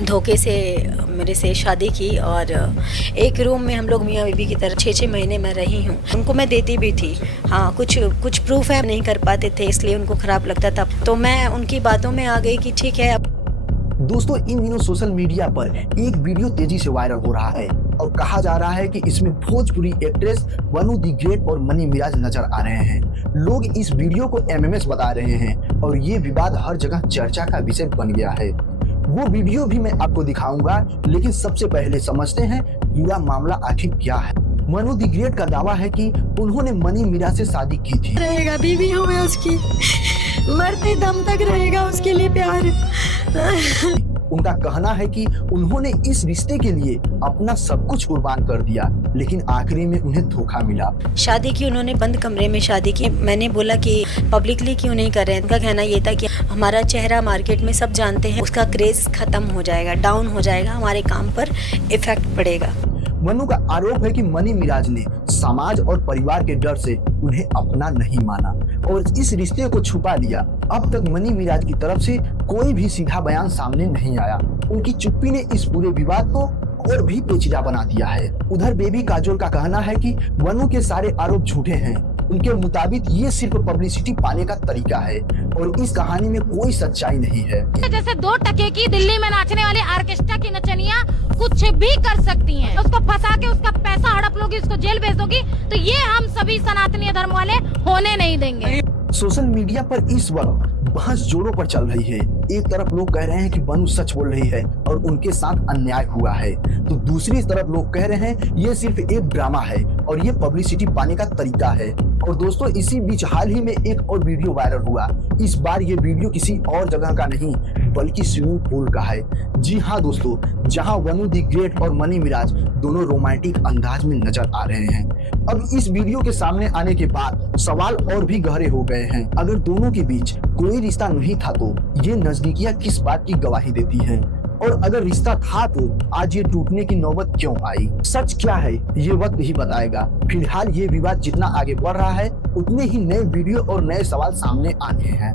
धोखे से मेरे से शादी की और एक रूम में हम लोग मियाँ बीवी की तरह 6-6 महीने मैं रही हूँ। उनको मैं देती भी थी, हाँ कुछ प्रूफ है, नहीं कर पाते थे इसलिए उनको ख़राब लगता था, तो मैं उनकी बातों में आ गई कि ठीक है। दोस्तों, इन दिनों सोशल मीडिया पर एक वीडियो तेजी से वायरल हो रहा है और कहा जा रहा है कि इसमें भोजपुरी एक्ट्रेस वनु दी ग्रेट और मनी मिराज नजर आ रहे हैं। लोग इस वीडियो को एमएमएस बता रहे हैं और ये विवाद हर जगह चर्चा का विषय बन गया है। वो वीडियो भी मैं आपको दिखाऊंगा, लेकिन सबसे पहले समझते हैं पूरा मामला आखिर क्या है। वनु दी ग्रेट का दावा है कि उन्होंने मनी मिराज से शादी की थी। रहेगा, बीवी हूँ मैं उसकी, मरते दम तक रहेगा उसके लिए प्यार। उनका कहना है कि उन्होंने इस रिश्ते के लिए अपना सब कुछ कुर्बान कर दिया, लेकिन आखिरी में उन्हें धोखा मिला। शादी की उन्होंने बंद कमरे में शादी की। मैंने बोला कि पब्लिकली क्यों नहीं कर रहे हैं। उनका कहना ये था कि हमारा चेहरा मार्केट में सब जानते हैं, उसका क्रेज खत्म हो जाएगा, डाउन हो जाएगा, हमारे काम पर इफेक्ट पड़ेगा। मनु का आरोप है कि मनी मिराज ने समाज और परिवार के डर से उन्हें अपना नहीं माना और इस रिश्ते को छुपा लिया। अब तक मनी मिराज की तरफ से कोई भी सीधा बयान सामने नहीं आया। उनकी चुप्पी ने इस पूरे विवाद को और भी पेचीदा बना दिया है। उधर बेबी काजोल का कहना है कि वनु के सारे आरोप झूठे हैं। उनके मुताबिक ये सिर्फ पब्लिसिटी पाने का तरीका है और इस कहानी में कोई सच्चाई नहीं है। जैसे 2 टके की दिल्ली में नाचने वाली ऑर्केस्ट्रा की नचनिया कुछ भी कर सकती हैं। उसको फंसा के उसका पैसा हड़प लोगी, उसको जेल भेज दोगी, तो ये हम सभी सनातनी धर्म वाले होने नहीं देंगे। सोशल मीडिया पर इस वक्त बहस जोरों पर चल रही है। एक तरफ लोग कह रहे हैं कि वनु सच बोल रही है और उनके साथ अन्याय हुआ है, तो दूसरी तरफ लोग कह रहे हैं ये सिर्फ एक ड्रामा है और ये पब्लिसिटी पाने का तरीका है। और दोस्तों, इसी बीच हाल ही में एक और वीडियो वायरल हुआ। इस बार ये वीडियो किसी और जगह का नहीं बल्कि स्विमिंग पूल का है। जी हाँ दोस्तों, जहां वनु दी ग्रेट और मनी मिराज दोनों रोमांटिक अंदाज में नजर आ रहे हैं। अब इस वीडियो के सामने आने के बाद सवाल और भी गहरे हो गए हैं। अगर दोनों के बीच कोई रिश्ता नहीं था तो ये नजदीकियां किस बात की गवाही देती हैं? और अगर रिश्ता था तो आज ये टूटने की नौबत क्यों आई? सच क्या है ये वक्त ही बताएगा। फिलहाल ये विवाद जितना आगे बढ़ रहा है उतने ही नए वीडियो और नए सवाल सामने आने हैं।